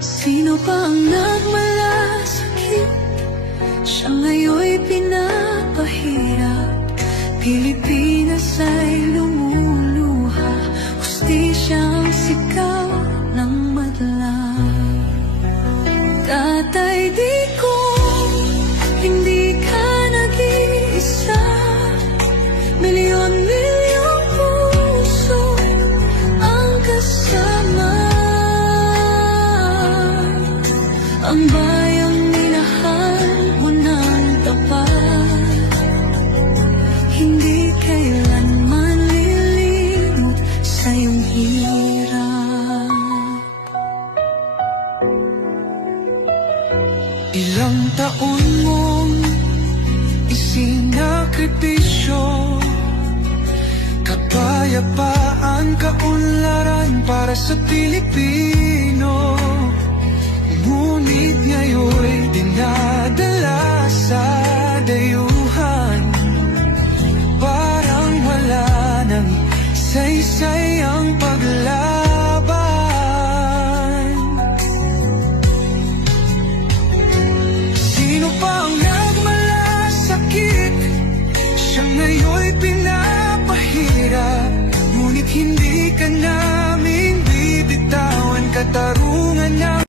Sino pa ang nagmalasakit? Siya ngayon'y pinapahirap. Pilipinas ay lumuluha, hustisyang sigaw ng madlang. Tatay, di ko hindi ka nag-iisa. Milyon-milyong puso ang kasama. Ang bayang minahal mo ng tapat, hindi kailanman lilimot sa iyong hirap. Ilang taon mong isinakripisyo, kapayapaan, kaunlaran para sa Pilipino. Ngunit ngayon'y dinadala sa dayuhan, parang wala nang saysay ang paglaban. Sino pa ang nagmalasakit? Siya ngayon'y pinapahirap. Ngunit hindi ka namin bibitawan, katarungan na